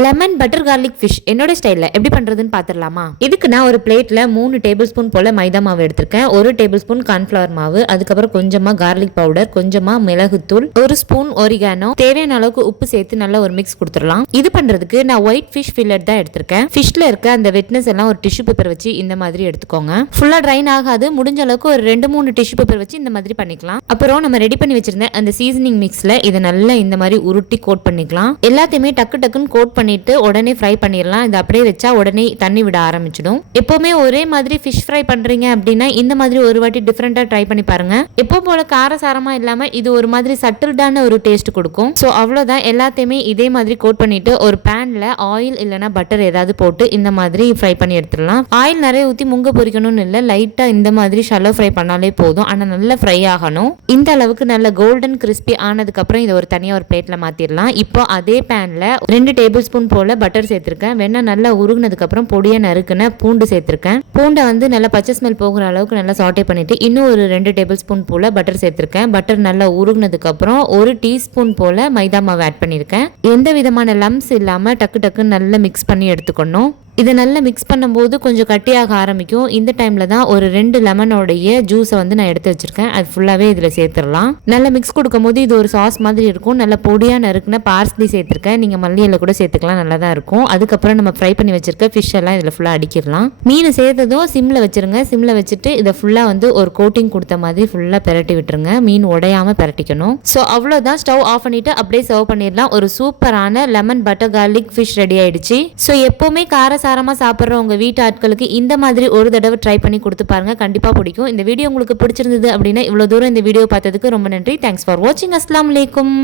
Lemon butter garlic fish என்னோட ஸ்டைலில் எப்படி பண்ணுறதுன்னு பார்த்துடலாமா? இதுக்கு நான் ஒரு பிளேட்டில் 3 டேபிள் ஸ்பூன் போல் மைதா மாவு எடுத்திருக்கேன். 1 டேபிள் ஸ்பூன் கார்ன்ஃப்ளவர் மாவு, அதுக்கப்புறம் கொஞ்சமாக கார்லிக் பவுடர், கொஞ்சமாக மிளகுத்தூள், 1 ஸ்பூன் ஒரிகானோ, தேவையான அளவுக்கு உப்பு சேர்த்து நல்லா ஒரு மிக்ஸ் கொடுத்துடலாம். இது பண்ணுறதுக்கு நான் ஒயிட் ஃபிஷ் ஃபில்லட் தான் எடுத்திருக்கேன். ஃபிஷ்ல இருக்க அந்த வெட்னஸ் எல்லாம் ஒரு டிஷ்யூ பேப்பர் வச்சு இந்த மாதிரி எடுத்துக்கோங்க. ஃபுல்லாக ட்ரைன் ஆகாது, முடிஞ்ச அளவுக்கு ஒரு 2-3 டிஷ்யூ பேப்பர் வச்சு இந்த மாதிரி பண்ணிக்கலாம். அப்புறம் நம்ம ரெடி பண்ணி வச்சிருந்த அந்த சீசனிங் மிக்ஸில் இதை நல்லா இந்த மாதிரி உருட்டி கோட் பண்ணிக்கலாம். எல்லாத்தையுமே டக்கு டக்குன்னு கோட் பண்ணிட்டு உடனே ஃப்ரை பண்ணிடலாம். இது அப்படியே வச்சா உடனே தண்ணி விட ஆரம்பிச்சிடும். எப்பவுமே ஒரே மாதிரி ஃபிஷ் ஃப்ரை பண்றீங்க அப்படின்னா இந்த மாதிரி ஒரு வாட்டி டிஃப்ரெண்டா ட்ரை பண்ணி பாருங்க. எப்போ போல காரசாரமா இல்லாம இது ஒரு மாதிரி சட்டில்டான ஒரு டேஸ்ட் கொடுக்கும். ஸோ அவ்வளோதான், எல்லாத்தையுமே இதே மாதிரி கோட் பண்ணிட்டு ஒரு பேன்ல ஆயில் இல்லைன்னா பட்டர் ஏதாவது போட்டு இந்த மாதிரி ஃப்ரை பண்ணி எடுத்துடலாம். ஆயில் நிறைய ஊற்றி முங்க பொரிக்கணும்னு இல்லை, லைட்டா இந்த மாதிரி ஷாலோ ஃப்ரை பண்ணாலே போதும். ஆனால் நல்லா ஃப்ரை ஆகணும். இந்த அளவுக்கு நல்ல கோல்டன் கிறிஸ்பி ஆனதுக்கு அப்புறம் இதை ஒரு தனியாக ஒரு பிளேட்ல மாத்திரலாம். இப்போ அதே பேன்ல 2 டேபிள் ஸ்பூன் போல பட்டர் சேர்த்திருக்கேன். வெண்ணெய் நல்லா உருகுனதுக்கு அப்புறம் பொடியா நறுக்குன பூண்டு சேர்த்திருக்கேன். பூண்டை வந்து நல்லா பச்சை ஸ்மெல் போகிற அளவுக்கு நல்லா சாட்டே பண்ணிட்டு இன்னும் ஒரு 2 டேபிள் ஸ்பூன் போல பட்டர் சேர்த்திருக்கேன். பட்டர் நல்லா உருகுனதுக்கு அப்புறம் 1 டீஸ்பூன் போல மைதா மாவு ஆட் பண்ணியிருக்கேன். எந்த விதமான லம்ஸ் இல்லாம டக்கு டக்குன்னு நல்லா மிக்ஸ் பண்ணி எடுத்துக்கணும். இதை நல்லா மிக்ஸ் பண்ணும்போது கொஞ்சம் கட்டியாக ஆரம்பிக்கும். இந்த டைம்ல தான் ஒரு 2 லெமனோடைய ஜூஸை வந்து நான் எடுத்து வச்சிருக்கேன். அது ஃபுல்லாவே இதுல சேர்த்துடலாம். நல்லா மிக்ஸ் கொடுக்கும் போது இது ஒரு சாஸ் மாதிரி இருக்கும். நல்ல பொடியா நறுக்குன பார்ஸ்லி சேர்த்திருக்கேன். நீங்க மல்லி இலை கூட சேர்த்துக்கலாம், நல்லா தான் இருக்கும். அதுக்கப்புறம் நம்ம ஃப்ரை பண்ணி வச்சிருக்க ஃபிஷ் எல்லாம் இதுல ஃபுல்லா அடிக்கிடலாம். மீன் சேர்த்ததும் சிம்ல வச்சிருங்க. சிம்ல வச்சுட்டு இதை ஃபுல்லா வந்து ஒரு கோட்டிங் கொடுத்த மாதிரி ஃபுல்லா பெரட்டி விட்டுருங்க. மீன் உடையாம பெரட்டிக்கணும். ஸோ அவ்வளோதான், ஸ்டவ் ஆஃப் பண்ணிட்டு அப்படியே சர்வ் பண்ணிடலாம். ஒரு சூப்பரான lemon butter garlic fish ready ஆயிடுச்சு. ஸோ எப்பவுமே காரசாரமா சாப்பிட்ற உங்க வீட்டு ஆட்களுக்கு இந்த மாதிரி ஒரு தடவை ட்ரை பண்ணி கொடுத்து பாருங்க, கண்டிப்பா பிடிக்கும். இந்த வீடியோ உங்களுக்கு பிடிச்சிருந்தது அப்படின்னா இவ்வளவு தூரம் இந்த வீடியோ பார்த்ததுக்கு ரொம்ப நன்றி. தேங்க்ஸ் ஃபார் வாட்சிங். அஸ்ஸலாமு அலைக்கும்.